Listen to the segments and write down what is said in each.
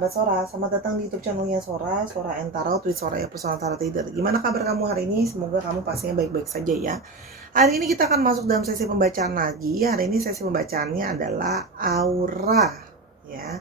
sahabat Sora, selamat datang di YouTube channelnya Sora, Sora and Tarot with Sora ya personal tarot reader. Gimana kabar kamu hari ini? Semoga kamu pastinya baik-baik saja ya. Hari ini kita akan masuk dalam sesi pembacaan lagi. Hari ini sesi pembacaannya adalah aura ya.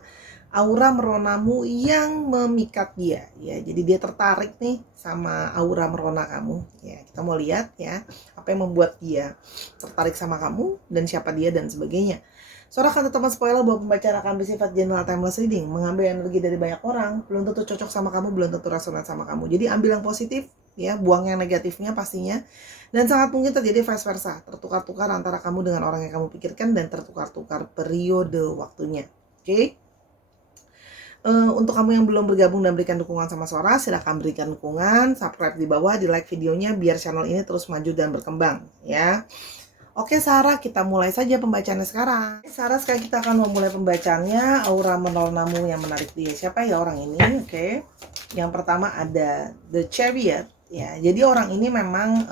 Aura meronamu yang memikat dia ya. Jadi dia tertarik nih sama aura merona kamu ya. Kita mau lihat ya, apa yang membuat dia tertarik sama kamu dan siapa dia dan sebagainya. Sora akan tetap spoiler bahwa pembacaan akan bersifat general timeless reading, mengambil energi dari banyak orang, belum tentu cocok sama kamu, belum tentu resonan sama kamu. Jadi ambil yang positif, ya, buang yang negatifnya pastinya. Dan sangat mungkin terjadi vice versa, tertukar-tukar antara kamu dengan orang yang kamu pikirkan dan tertukar-tukar periode waktunya. Oke? Untuk kamu yang belum bergabung dan berikan dukungan sama Sora, silahkan berikan dukungan, subscribe di bawah, di like videonya biar channel ini terus maju dan berkembang, ya. Oke Sarah, kita mulai saja pembacaannya sekarang. Sarah, sekarang kita akan memulai pembacaannya. Aura meronamu yang menarik dia. Siapa ya orang ini? Oke. Yang pertama ada The Chariot. Ya, jadi orang ini memang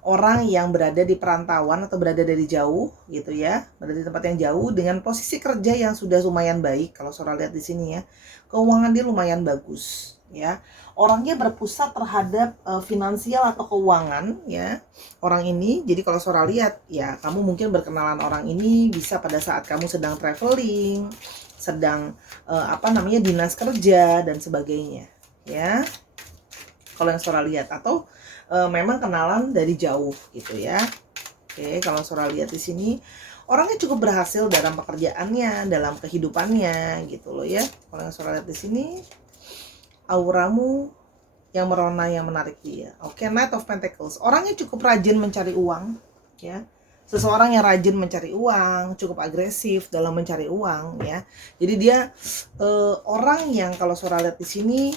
orang yang berada di perantauan atau berada dari jauh, gitu ya, berada di tempat yang jauh dengan posisi kerja yang sudah lumayan baik. Kalau Sarah lihat di sini ya, keuangan dia lumayan bagus. Ya, orangnya berpusat terhadap finansial atau keuangan ya orang ini. Jadi kalau Sora lihat ya, kamu mungkin berkenalan orang ini bisa pada saat kamu sedang traveling, sedang dinas kerja dan sebagainya ya. Kalau yang Sora lihat, atau memang kenalan dari jauh gitu ya. Oke, kalau Sora lihat di sini orangnya cukup berhasil dalam pekerjaannya, dalam kehidupannya gitu loh ya. Kalau yang Sora lihat di sini, auramu yang merona yang menarik dia. Oke, Knight of Pentacles. Orangnya cukup rajin mencari uang, ya. Seseorang yang rajin mencari uang, cukup agresif dalam mencari uang, ya. Jadi dia orang yang kalau Sora lihat di sini,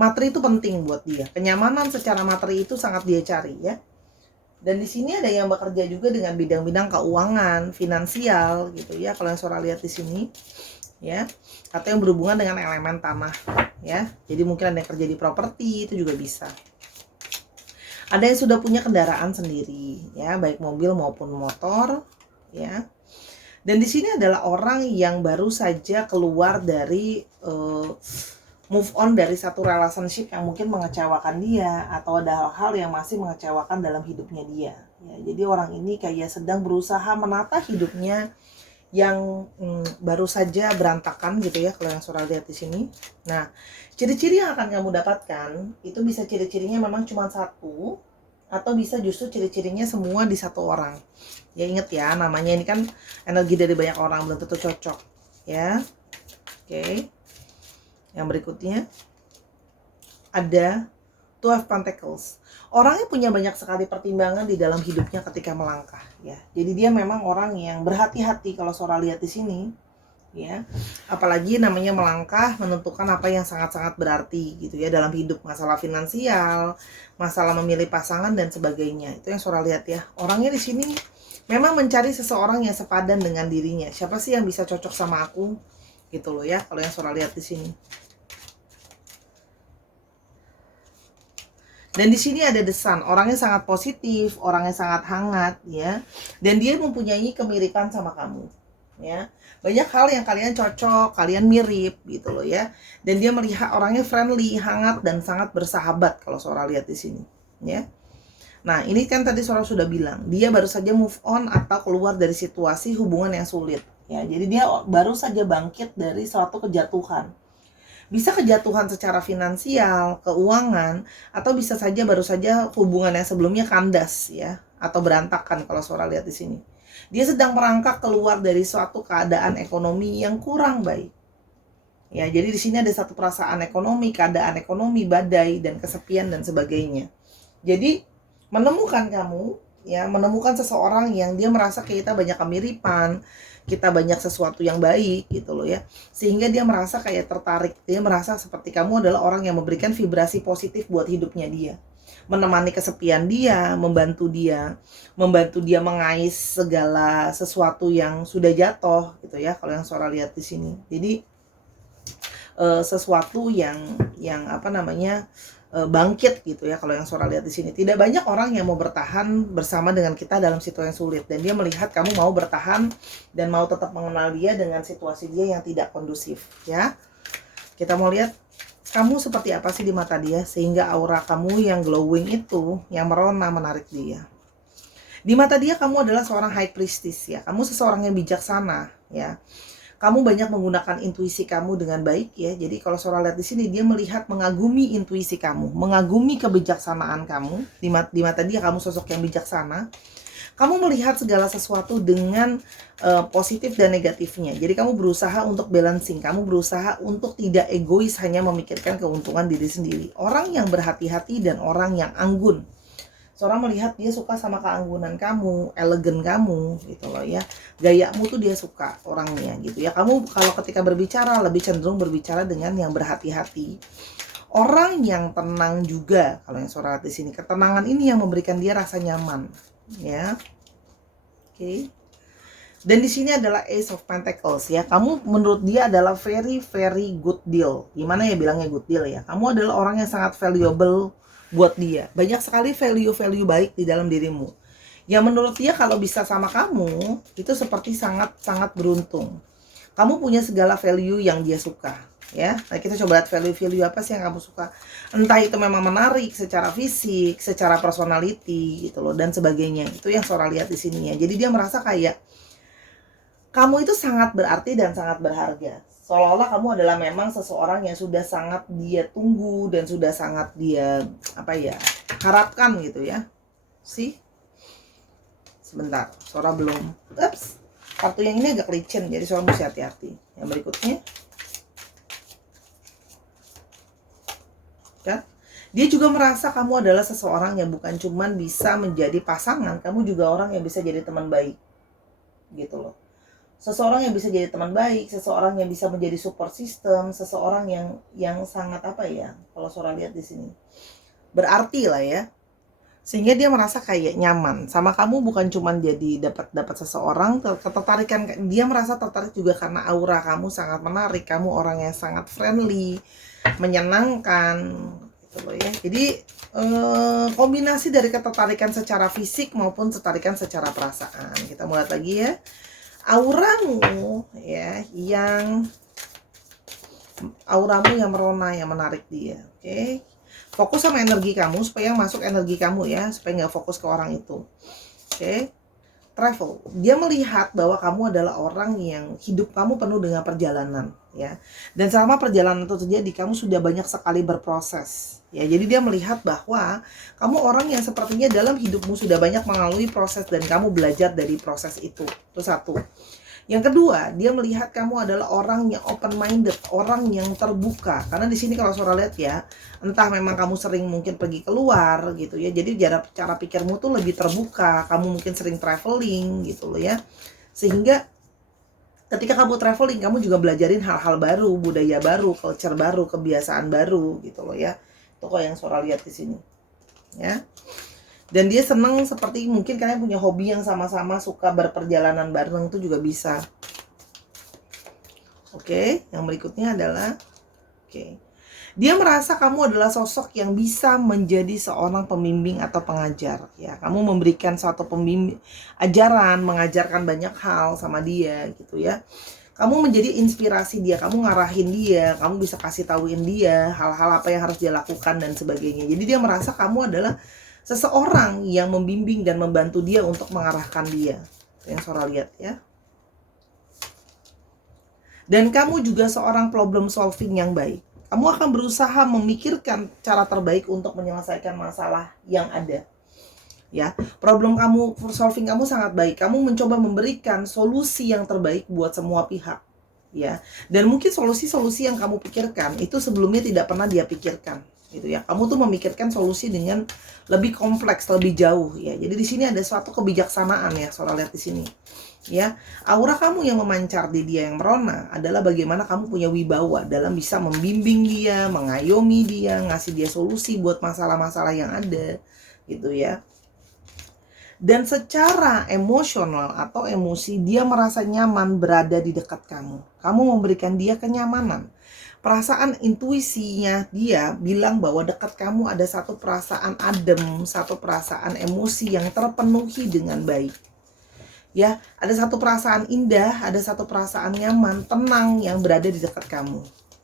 materi itu penting buat dia. Kenyamanan secara materi itu sangat dia cari, ya. Dan di sini ada yang bekerja juga dengan bidang-bidang keuangan, finansial, gitu ya. Kalau yang Sora lihat di sini, ya, atau yang berhubungan dengan elemen tanah ya. Jadi mungkin ada yang kerja di properti, itu juga bisa. Ada yang sudah punya kendaraan sendiri ya, baik mobil maupun motor ya. Dan di sini adalah orang yang baru saja keluar dari move on dari satu relationship yang mungkin mengecewakan dia, atau ada hal-hal yang masih mengecewakan dalam hidupnya dia ya. Jadi orang ini kayak sedang berusaha menata hidupnya yang baru saja berantakan gitu ya, kalau yang Sora lihat di sini. Nah, ciri-ciri yang akan kamu dapatkan itu bisa ciri-cirinya memang cuma satu, atau bisa justru ciri-cirinya semua di satu orang. Ya ingat ya, namanya ini kan energi dari banyak orang, belum tentu cocok ya. Oke. Yang berikutnya ada Two of Pentacles. Orangnya punya banyak sekali pertimbangan di dalam hidupnya ketika melangkah ya. Jadi dia memang orang yang berhati-hati kalau Sora lihat di sini ya. Apalagi namanya melangkah, menentukan apa yang sangat-sangat berarti gitu ya dalam hidup, masalah finansial, masalah memilih pasangan dan sebagainya. Itu yang Sora lihat ya. Orangnya di sini memang mencari seseorang yang sepadan dengan dirinya. Siapa sih yang bisa cocok sama aku? Gitu loh ya, kalau yang Sora lihat di sini. Dan di sini ada The Sun, orangnya sangat positif, orangnya sangat hangat ya. Dan dia mempunyai kemiripan sama kamu ya. Banyak hal yang kalian cocok, kalian mirip gitu loh ya. Dan dia melihat orangnya friendly, hangat dan sangat bersahabat kalau Sora lihat di sini ya. Nah, ini kan tadi Sora sudah bilang, dia baru saja move on atau keluar dari situasi hubungan yang sulit ya. Jadi dia baru saja bangkit dari suatu kejatuhan. Bisa kejatuhan secara finansial, keuangan, atau bisa saja baru saja hubungan yang sebelumnya kandas ya, atau berantakan kalau Sora lihat di sini. Dia sedang merangkak keluar dari suatu keadaan ekonomi yang kurang baik. Ya, jadi di sini ada satu perasaan ekonomi, keadaan ekonomi, badai dan kesepian dan sebagainya. Jadi menemukan kamu ya, menemukan seseorang yang dia merasa kita banyak kemiripan, kita banyak sesuatu yang baik gitu loh ya, sehingga dia merasa kayak tertarik, dia merasa seperti kamu adalah orang yang memberikan vibrasi positif buat hidupnya dia, menemani kesepian dia, membantu dia mengais segala sesuatu yang sudah jatuh gitu ya, kalau yang Sora lihat di sini. Jadi sesuatu yang bangkit gitu ya, kalau yang Sora lihat di sini. Tidak banyak orang yang mau bertahan bersama dengan kita dalam situasi yang sulit, dan dia melihat kamu mau bertahan dan mau tetap mengenal dia dengan situasi dia yang tidak kondusif ya. Kita mau lihat kamu seperti apa sih di mata dia, sehingga aura kamu yang glowing itu, yang merona, menarik dia. Di mata dia kamu adalah seorang high priestess ya. Kamu seseorang yang bijaksana ya. Kamu banyak menggunakan intuisi kamu dengan baik ya. Jadi kalau Sora lihat di sini, dia melihat, mengagumi intuisi kamu, mengagumi kebijaksanaan kamu. Di mata dia kamu sosok yang bijaksana. Kamu melihat segala sesuatu dengan positif dan negatifnya. Jadi kamu berusaha untuk balancing, kamu berusaha untuk tidak egois hanya memikirkan keuntungan diri sendiri. Orang yang berhati-hati dan orang yang anggun. Seorang melihat dia suka sama keanggunan kamu, elegan kamu gitu loh ya. Gayamu tuh dia suka orangnya gitu ya. Kamu kalau ketika berbicara lebih cenderung berbicara dengan yang berhati-hati. Orang yang tenang juga, kalau yang Sora lihat di sini, ketenangan ini yang memberikan dia rasa nyaman ya. Oke. Dan di sini adalah Ace of Pentacles ya. Kamu menurut dia adalah very good deal. Gimana ya bilangnya good deal ya? Kamu adalah orang yang sangat valuable buat dia. Banyak sekali value baik di dalam dirimu. Yang menurut dia kalau bisa sama kamu, itu seperti sangat beruntung. Kamu punya segala value yang dia suka, ya. Nah, kita coba lihat value apa sih yang kamu suka. Entah itu memang menarik secara fisik, secara personality gitu loh, dan sebagainya. Itu yang Sora lihat di sini ya. Jadi dia merasa kayak kamu itu sangat berarti dan sangat berharga. Seolah-olah kamu adalah memang seseorang yang sudah sangat dia tunggu dan sudah sangat dia harapkan gitu ya. Sih. Sebentar, Sora belum. Ups. Kartu yang ini agak licin, jadi Sora mesti hati-hati. Yang berikutnya. Ya. Dia juga merasa kamu adalah seseorang yang bukan cuman bisa menjadi pasangan, kamu juga orang yang bisa jadi teman baik. Gitu loh. Seseorang yang bisa jadi teman baik, seseorang yang bisa menjadi support system, seseorang yang sangat kalau Sora lihat di sini berarti lah ya, sehingga dia merasa kayak nyaman sama kamu, bukan cuman jadi dapat seseorang, ketertarikan. Dia merasa tertarik juga karena aura kamu sangat menarik, kamu orang yang sangat friendly, menyenangkan gitu loh ya. Jadi kombinasi dari ketertarikan secara fisik maupun ketertarikan secara perasaan. Kita mulai lagi ya. Auramu yang merona, yang menarik dia. Oke. Fokus sama energi kamu supaya masuk energi kamu ya, supaya nggak fokus ke orang itu. Oke. Travel. Dia melihat bahwa kamu adalah orang yang hidup kamu penuh dengan perjalanan ya. Dan selama perjalanan itu terjadi, kamu sudah banyak sekali berproses. Ya, jadi dia melihat bahwa kamu orang yang sepertinya dalam hidupmu sudah banyak melalui proses dan kamu belajar dari proses itu. Itu satu. Yang kedua, dia melihat kamu adalah orang yang open minded, orang yang terbuka. Karena di sini kalau Sora lihat ya, entah memang kamu sering mungkin pergi keluar gitu ya. Jadi cara pikirmu tuh lebih terbuka, kamu mungkin sering traveling gitu loh ya. Sehingga ketika kamu traveling, kamu juga belajarin hal-hal baru, budaya baru, culture baru, kebiasaan baru gitu loh ya. Itu kok yang Sora lihat di sini. Ya. Dan dia senang, seperti mungkin kalian punya hobi yang sama-sama, suka berperjalanan bareng, itu juga bisa. Oke, yang berikutnya adalah dia merasa kamu adalah sosok yang bisa menjadi seorang pembimbing atau pengajar ya. Kamu memberikan suatu pembimbing, ajaran, mengajarkan banyak hal sama dia gitu ya. Kamu menjadi inspirasi dia, kamu ngarahin dia, kamu bisa kasih tauin dia hal-hal apa yang harus dia lakukan dan sebagainya. Jadi dia merasa kamu adalah seseorang yang membimbing dan membantu dia untuk mengarahkan dia. Yang Sora lihat ya. Dan kamu juga seorang problem solving yang baik. Kamu akan berusaha memikirkan cara terbaik untuk menyelesaikan masalah yang ada. Ya, problem kamu, solving kamu sangat baik. Kamu mencoba memberikan solusi yang terbaik buat semua pihak, ya. Dan mungkin solusi-solusi yang kamu pikirkan itu sebelumnya tidak pernah dia pikirkan, gitu ya. Kamu tuh memikirkan solusi dengan lebih kompleks, lebih jauh, ya. Jadi di sini ada suatu kebijaksanaan ya, Sora lihat di sini. Ya, aura kamu yang memancar di dia yang merona adalah bagaimana kamu punya wibawa dalam bisa membimbing dia, mengayomi dia, ngasih dia solusi buat masalah-masalah yang ada, gitu ya. Dan secara emosional atau emosi, dia merasa nyaman berada di dekat kamu. Kamu memberikan dia kenyamanan. Perasaan intuisinya dia bilang bahwa dekat kamu ada satu perasaan adem, satu perasaan emosi yang terpenuhi dengan baik. Ya, ada satu perasaan indah, ada satu perasaan nyaman, tenang yang berada di dekat kamu.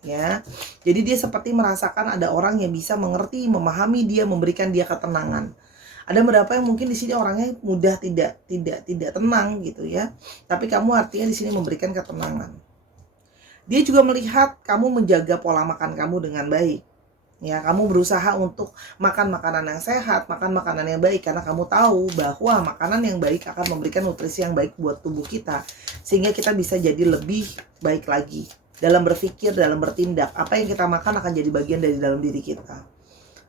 ya. Jadi dia seperti merasakan ada orang yang bisa mengerti, memahami dia, memberikan dia ketenangan. Ada beberapa yang mungkin di sini orangnya mudah tidak tenang gitu ya. Tapi kamu artinya di sini memberikan ketenangan. Dia juga melihat kamu menjaga pola makan kamu dengan baik. Ya, kamu berusaha untuk makan makanan yang sehat, makan makanan yang baik, karena kamu tahu bahwa makanan yang baik akan memberikan nutrisi yang baik buat tubuh kita, sehingga kita bisa jadi lebih baik lagi dalam berpikir, dalam bertindak. Apa yang kita makan akan jadi bagian dari dalam diri kita.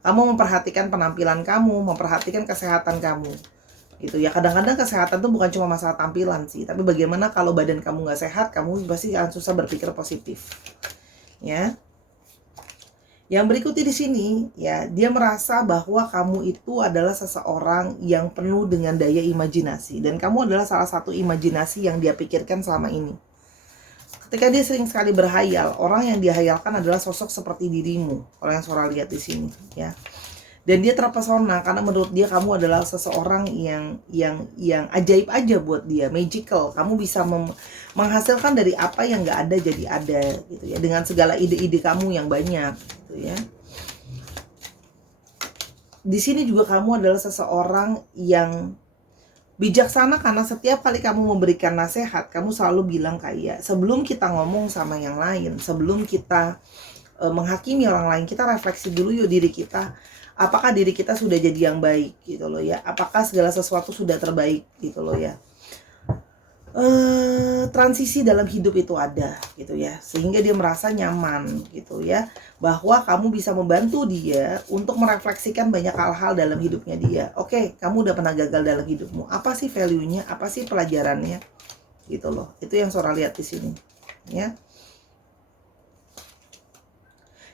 Kamu memperhatikan penampilan kamu, memperhatikan kesehatan kamu, gitu ya. Kadang-kadang kesehatan tuh bukan cuma masalah tampilan sih, tapi bagaimana kalau badan kamu nggak sehat, kamu pasti akan susah berpikir positif, ya. Yang berikutnya di sini, ya, dia merasa bahwa kamu itu adalah seseorang yang penuh dengan daya imajinasi, dan kamu adalah salah satu imajinasi yang dia pikirkan selama ini. Ketika dia sering sekali berhayal, orang yang dia hayalkan adalah sosok seperti dirimu, kalau yang Sora lihat di sini, ya. Dan dia terpesona karena menurut dia kamu adalah seseorang yang ajaib aja buat dia, magical. Kamu bisa menghasilkan dari apa yang nggak ada jadi ada, gitu ya, dengan segala ide-ide kamu yang banyak, gitu ya. Di sini juga kamu adalah seseorang yang bijaksana, karena setiap kali kamu memberikan nasihat, kamu selalu bilang kayak, sebelum kita ngomong sama yang lain, sebelum kita menghakimi orang lain, kita refleksi dulu yuk diri kita. Apakah diri kita sudah jadi yang baik gitu loh ya? Apakah segala sesuatu sudah terbaik gitu loh ya? Transisi dalam hidup itu ada gitu ya, sehingga dia merasa nyaman gitu ya, bahwa kamu bisa membantu dia untuk merefleksikan banyak hal-hal dalam hidupnya dia. Oke, kamu udah pernah gagal dalam hidupmu, apa sih value-nya, apa sih pelajarannya gitu loh. Itu yang Sora lihat di sini ya.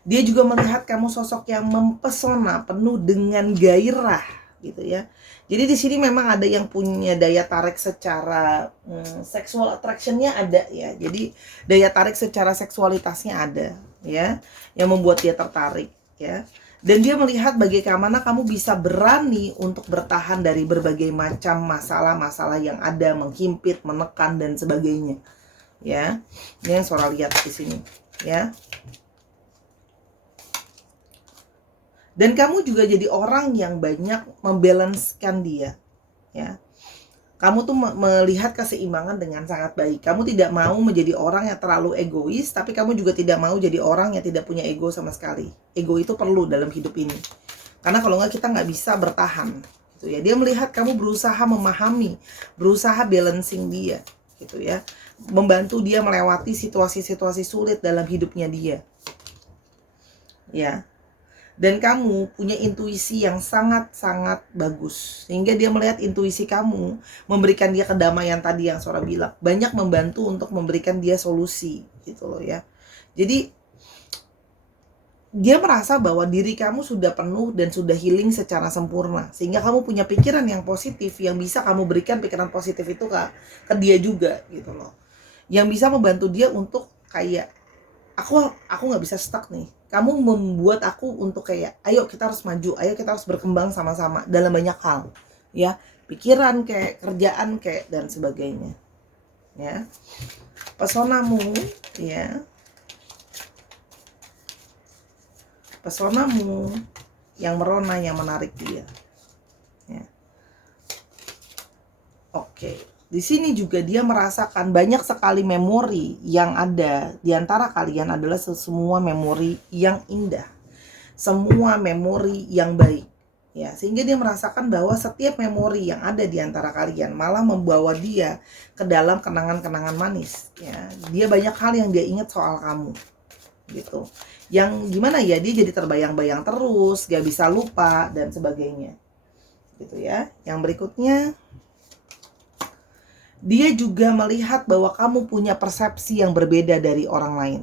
Dia juga melihat kamu sosok yang mempesona, penuh dengan gairah gitu ya. Jadi di sini memang ada yang punya daya tarik secara sexual attraction-nya ada ya. Jadi daya tarik secara seksualitasnya ada ya, yang membuat dia tertarik ya. Dan dia melihat bagaimana kamu bisa berani untuk bertahan dari berbagai macam masalah-masalah yang ada, menghimpit, menekan dan sebagainya. Ya. Ini yang Sora lihat di sini ya. Dan kamu juga jadi orang yang banyak membalancekan dia, ya. Kamu tuh melihat keseimbangan dengan sangat baik. Kamu tidak mau menjadi orang yang terlalu egois, tapi kamu juga tidak mau jadi orang yang tidak punya ego sama sekali. Ego itu perlu dalam hidup ini, karena kalau nggak kita nggak bisa bertahan, gitu ya. Dia melihat kamu berusaha memahami, berusaha balancing dia, gitu ya, membantu dia melewati situasi-situasi sulit dalam hidupnya dia, ya. Dan kamu punya intuisi yang sangat-sangat bagus, sehingga dia melihat intuisi kamu memberikan dia kedamaian tadi yang Sora bilang, banyak membantu untuk memberikan dia solusi gitu loh ya. Jadi dia merasa bahwa diri kamu sudah penuh dan sudah healing secara sempurna, sehingga kamu punya pikiran yang positif yang bisa kamu berikan pikiran positif itu ke dia juga gitu loh, yang bisa membantu dia untuk kayak, aku nggak bisa stuck nih. Kamu membuat aku untuk kayak, ayo kita harus maju, ayo kita harus berkembang sama-sama dalam banyak hal, ya, pikiran kayak, kerjaan kayak dan sebagainya, ya. Pesonamu, ya, pesonamu yang merona, yang menarik dia, ya. Oke. Di sini juga dia merasakan banyak sekali memori yang ada di antara kalian adalah semua memori yang indah, semua memori yang baik, ya. Sehingga dia merasakan bahwa setiap memori yang ada di antara kalian malah membawa dia ke dalam kenangan-kenangan manis, ya. Dia banyak hal yang dia ingat soal kamu, gitu. Yang gimana ya, dia jadi terbayang-bayang terus, gak bisa lupa dan sebagainya, gitu ya. Yang berikutnya, dia juga melihat bahwa kamu punya persepsi yang berbeda dari orang lain.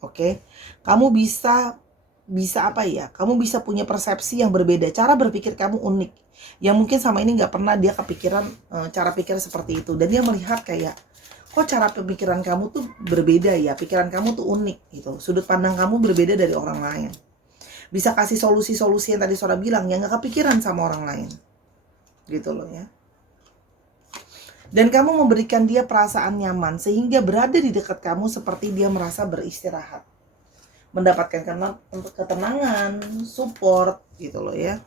Oke? Kamu bisa apa ya? Kamu bisa punya persepsi yang berbeda. Cara berpikir kamu unik. Yang mungkin sama ini nggak pernah dia kepikiran cara pikir seperti itu. Dan dia melihat kayak, kok cara pemikiran kamu tuh berbeda ya? Pikiran kamu tuh unik gitu. Sudut pandang kamu berbeda dari orang lain. Bisa kasih solusi-solusi yang tadi Sora bilang yang nggak kepikiran sama orang lain. Gitu loh ya. Dan kamu memberikan dia perasaan nyaman, sehingga berada di dekat kamu seperti dia merasa beristirahat. mendapatkan ketenangan, support gitu loh ya.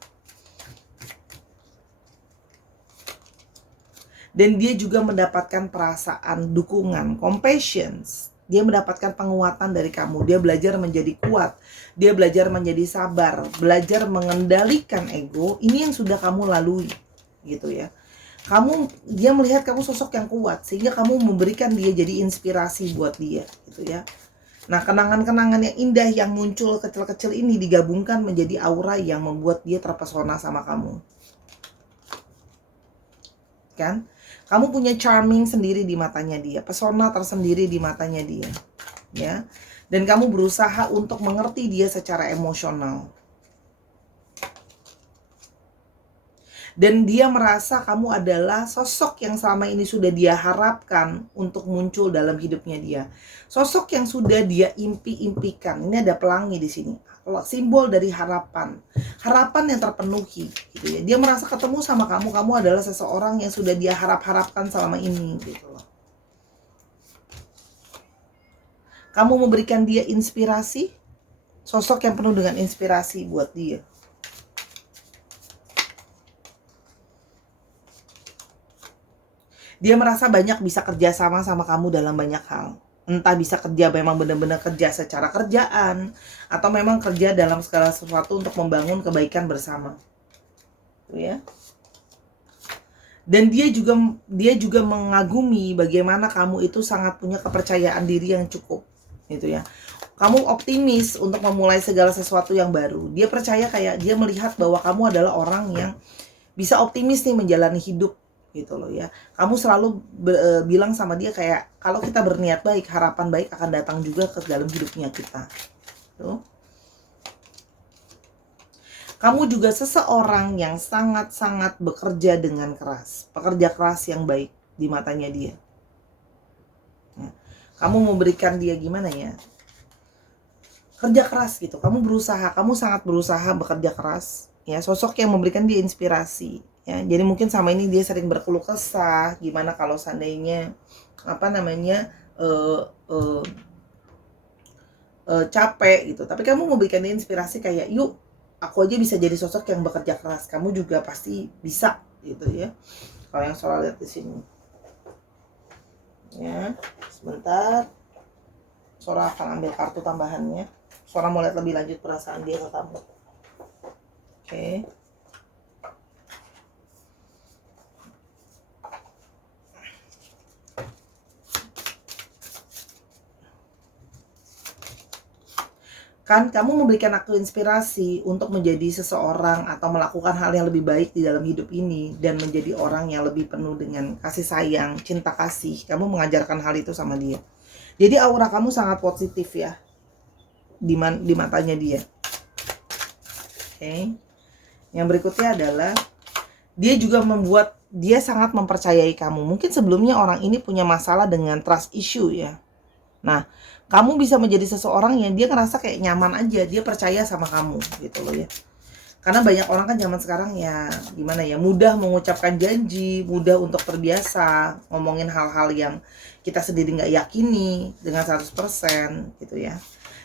Dan dia juga mendapatkan perasaan dukungan, compassion. Dia mendapatkan penguatan dari kamu. Dia belajar menjadi kuat. Dia belajar menjadi sabar, belajar mengendalikan ego. Ini yang sudah kamu lalui gitu ya. Dia melihat kamu sosok yang kuat sehingga kamu memberikan dia jadi inspirasi buat dia gitu ya. Nah, kenangan-kenangan yang indah yang muncul kecil-kecil ini digabungkan menjadi aura yang membuat dia terpesona sama kamu. Kan? Kamu punya charming sendiri di matanya dia, pesona tersendiri di matanya dia. Ya. Dan kamu berusaha untuk mengerti dia secara emosional. Dan dia merasa kamu adalah sosok yang selama ini sudah dia harapkan untuk muncul dalam hidupnya dia. Sosok yang sudah dia impi-impikan. Ini ada pelangi di sini. Simbol dari harapan. Harapan yang terpenuhi gitu ya. Dia merasa ketemu sama kamu adalah seseorang yang sudah dia harap-harapkan selama ini gitu loh. Kamu memberikan dia inspirasi, sosok yang penuh dengan inspirasi buat dia. Dia merasa banyak bisa kerja sama kamu dalam banyak hal. Entah bisa kerja memang benar-benar kerja secara kerjaan, atau memang kerja dalam segala sesuatu untuk membangun kebaikan bersama. Tuh ya. Dan dia juga mengagumi bagaimana kamu itu sangat punya kepercayaan diri yang cukup. Gitu ya. Kamu optimis untuk memulai segala sesuatu yang baru. Dia percaya kayak dia melihat bahwa kamu adalah orang yang bisa optimis nih menjalani hidup gitu loh ya. Kamu selalu bilang sama dia kayak kalau kita berniat baik, harapan baik akan datang juga ke dalam hidupnya kita. Tuh. Kamu juga seseorang yang sangat-sangat bekerja dengan keras, pekerja keras yang baik di matanya dia. Kamu memberikan dia gimana ya? Kerja keras gitu. Kamu sangat berusaha bekerja keras. Ya, sosok yang memberikan dia inspirasi. Ya, jadi mungkin sama ini dia sering berkeluh kesah, gimana kalau seandainya capek gitu. Tapi kamu memberikan dia inspirasi kayak, yuk, aku aja bisa jadi sosok yang bekerja keras. Kamu juga pasti bisa gitu ya. Kalau yang Sora lihat di sini. Ya, sebentar. Sora akan ambil kartu tambahannya. Sora mau lihat lebih lanjut perasaan dia ke kamu. Oke. Kan kamu memberikan aku inspirasi untuk menjadi seseorang atau melakukan hal yang lebih baik di dalam hidup ini dan menjadi orang yang lebih penuh dengan kasih sayang, cinta kasih. Kamu mengajarkan hal itu sama dia. Jadi aura kamu sangat positif ya di matanya dia. Oke. Yang berikutnya adalah dia sangat mempercayai kamu. Mungkin sebelumnya orang ini punya masalah dengan trust issue ya. Nah, kamu bisa menjadi seseorang yang dia ngerasa kayak nyaman aja, dia percaya sama kamu gitu loh ya. Karena banyak orang kan zaman sekarang ya gimana ya, mudah mengucapkan janji, mudah untuk terbiasa ngomongin hal-hal yang kita sendiri nggak yakini dengan 100% gitu ya.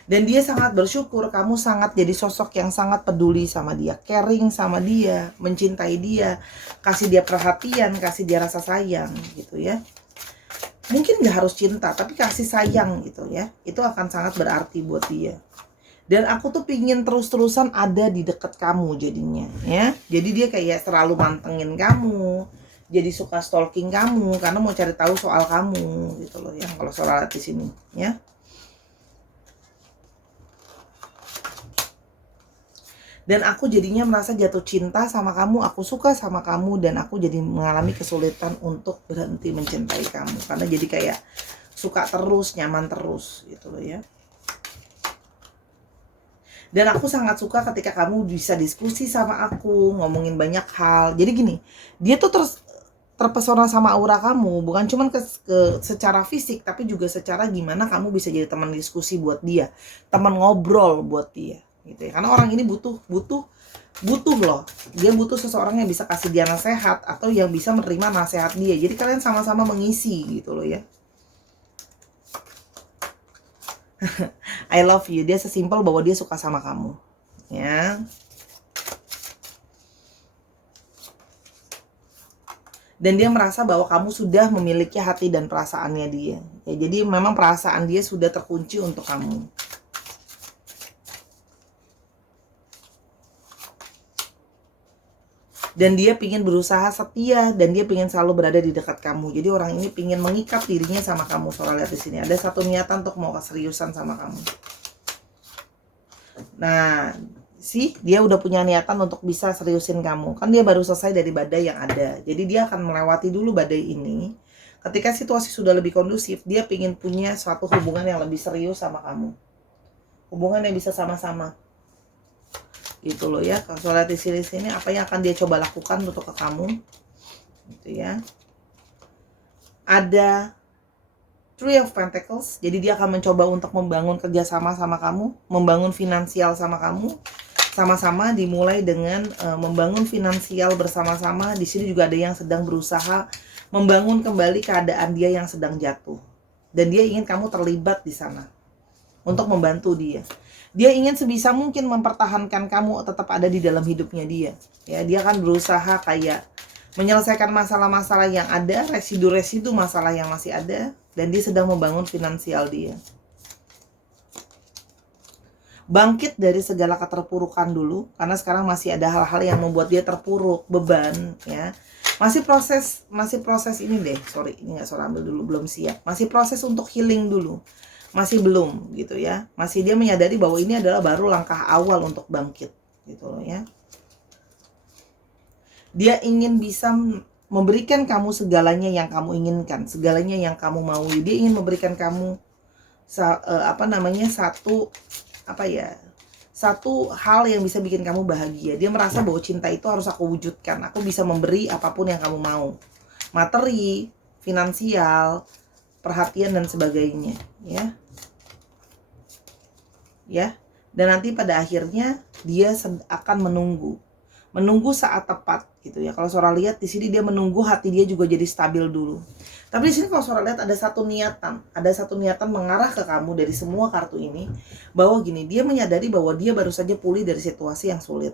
Dan dia sangat bersyukur kamu sangat jadi sosok yang sangat peduli sama dia, caring sama dia, mencintai dia, kasih dia perhatian, kasih dia rasa sayang gitu ya. Mungkin gak harus cinta, tapi kasih sayang gitu ya. Itu akan sangat berarti buat dia. Dan aku tuh pingin terus-terusan ada di dekat kamu jadinya ya. Jadi dia kayak selalu mantengin kamu, jadi suka stalking kamu karena mau cari tahu soal kamu gitu loh ya. Kalau soal di sini ya. Dan aku jadinya merasa jatuh cinta sama kamu, aku suka sama kamu, dan aku jadi mengalami kesulitan untuk berhenti mencintai kamu karena jadi kayak suka terus, nyaman terus gitu loh ya. Dan aku sangat suka ketika kamu bisa diskusi sama aku, ngomongin banyak hal. Jadi gini, dia tuh terpesona sama aura kamu, bukan cuma secara fisik, tapi juga secara gimana kamu bisa jadi teman diskusi buat dia, teman ngobrol buat dia gitu ya. Karena orang ini butuh loh. Dia butuh seseorang yang bisa kasih dia nasihat atau yang bisa menerima nasihat dia. Jadi kalian sama-sama mengisi gitu loh ya. I love you. Dia sesimpel bahwa dia suka sama kamu. Ya. Dan dia merasa bahwa kamu sudah memiliki hati dan perasaannya dia. Ya, jadi memang perasaan dia sudah terkunci untuk kamu. Dan dia ingin berusaha setia, dan dia ingin selalu berada di dekat kamu. Jadi orang ini ingin mengikat dirinya sama kamu. Soalnya lihat di sini ada satu niatan untuk mau keseriusan sama kamu. Nah, dia udah punya niatan untuk bisa seriusin kamu. Kan dia baru selesai dari badai yang ada. Jadi dia akan melewati dulu badai ini. Ketika situasi sudah lebih kondusif, dia ingin punya suatu hubungan yang lebih serius sama kamu. Hubungan yang bisa sama-sama. Gitu loh ya. Kalau lihat di sini apa yang akan dia coba lakukan untuk ke kamu. Gitu ya. Ada Three of Pentacles. Jadi dia akan mencoba untuk membangun kerjasama sama kamu, membangun finansial sama kamu. Sama-sama dimulai dengan membangun finansial bersama-sama. Di sini juga ada yang sedang berusaha membangun kembali keadaan dia yang sedang jatuh. Dan dia ingin kamu terlibat di sana untuk membantu dia. Dia ingin sebisa mungkin mempertahankan kamu tetap ada di dalam hidupnya dia. Ya, dia akan berusaha kayak menyelesaikan masalah-masalah yang ada, residu-residu masalah yang masih ada, dan dia sedang membangun finansial dia. Bangkit dari segala keterpurukan dulu, karena sekarang masih ada hal-hal yang membuat dia terpuruk, beban, ya. Masih proses ini deh. Sorry, ini nggak ambil dulu, belum siap. Masih proses untuk healing dulu. Masih belum gitu ya. Masih dia menyadari bahwa ini adalah baru langkah awal untuk bangkit gitu loh ya. Dia ingin bisa memberikan kamu segalanya yang kamu inginkan, segalanya yang kamu mau. Dia ingin memberikan kamu satu hal yang bisa bikin kamu bahagia. Dia merasa bahwa cinta itu harus aku wujudkan. Aku bisa memberi apapun yang kamu mau. Materi, finansial, perhatian dan sebagainya, ya. Ya. Dan nanti pada akhirnya dia akan menunggu saat tepat gitu ya. Kalau Sora lihat di sini dia menunggu hati dia juga jadi stabil dulu. Tapi di sini kalau Sora lihat ada satu niatan mengarah ke kamu dari semua kartu ini, bahwa gini, dia menyadari bahwa dia baru saja pulih dari situasi yang sulit.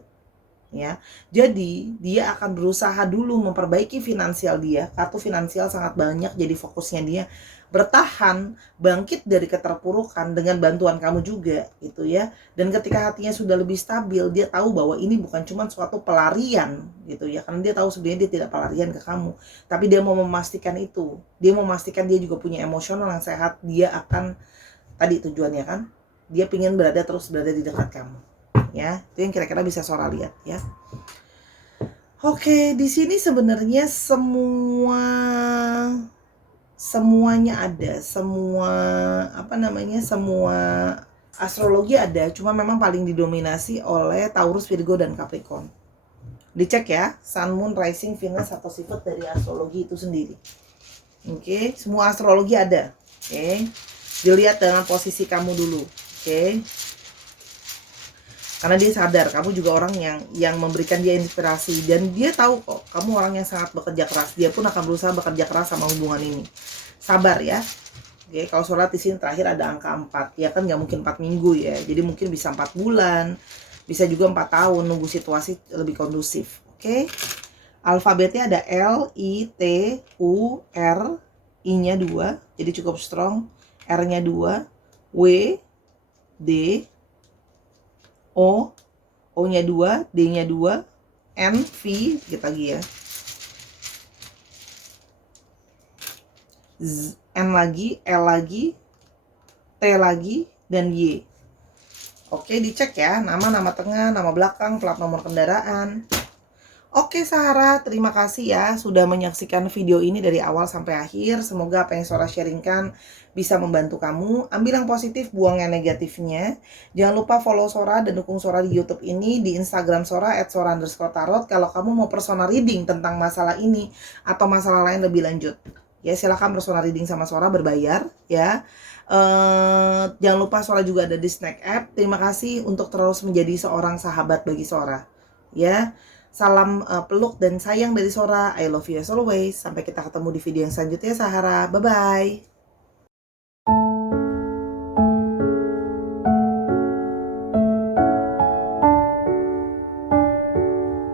Ya. Jadi, dia akan berusaha dulu memperbaiki finansial dia. Kartu finansial sangat banyak jadi fokusnya dia. Bertahan, bangkit dari keterpurukan dengan bantuan kamu juga gitu ya. Dan ketika hatinya sudah lebih stabil, dia tahu bahwa ini bukan cuma suatu pelarian gitu ya. Karena dia tahu sebenarnya dia tidak pelarian ke kamu, tapi dia mau memastikan itu. Dia mau memastikan dia juga punya emosional yang sehat. Dia akan, tadi tujuannya kan, dia ingin terus berada di dekat kamu. Ya, itu yang kira-kira bisa Sora lihat ya. Oke, di sini sebenarnya semuanya ada, semua astrologi ada, cuma memang paling didominasi oleh Taurus, Virgo, dan Capricorn. Dicek ya, Sun, Moon, Rising, Venus, atau sifat dari astrologi itu sendiri. Oke, semua astrologi ada. Oke, dilihat dengan posisi kamu dulu. Oke, karena dia sadar kamu juga orang yang memberikan dia inspirasi, dan dia tahu kok kamu orang yang sangat bekerja keras. Dia pun akan berusaha bekerja keras sama hubungan ini. Sabar ya. Oke, kalau sholat di sini terakhir ada angka 4, ya kan nggak mungkin 4 minggu ya. Jadi mungkin bisa 4 bulan, bisa juga 4 tahun nunggu situasi lebih kondusif. Oke. Alfabetnya ada L, I, T, U, R, I-nya 2, jadi cukup strong. R-nya 2, W, D, O, O-nya 2, D-nya 2, N, V, dikit lagi ya. Z, N lagi, L lagi, T lagi, dan Y. Oke, dicek ya, nama tengah, nama belakang, plat nomor kendaraan. Oke Sarah, terima kasih ya sudah menyaksikan video ini dari awal sampai akhir. Semoga apa yang Sora sharingkan bisa membantu kamu. Ambil yang positif, buang yang negatifnya. Jangan lupa follow Sora dan dukung Sora di YouTube ini, di Instagram Sora @sora_tarot. Kalau kamu mau personal reading tentang masalah ini atau masalah lain lebih lanjut, ya silakan personal reading sama Sora, berbayar ya. Jangan lupa Sora juga ada di Snack App. Terima kasih untuk terus menjadi seorang sahabat bagi Sora ya. Salam peluk dan sayang dari Sora. I love you as always. Sampai kita ketemu di video yang selanjutnya, Sahara. Bye-bye.